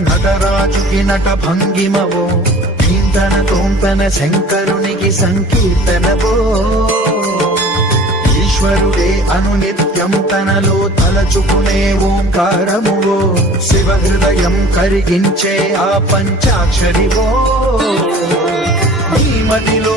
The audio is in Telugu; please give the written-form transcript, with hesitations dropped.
నటరాజుకి నట భంగిమవో కీర్తన తోంతన శంకరునికి సంకీర్తనవో ఈశ్వరుడే అనునిత్యం తనలో తలచుకునే ఓంకారమువో శివ హృదయం కరిగించే ఆ పంచాక్షరివో నీ మదిలో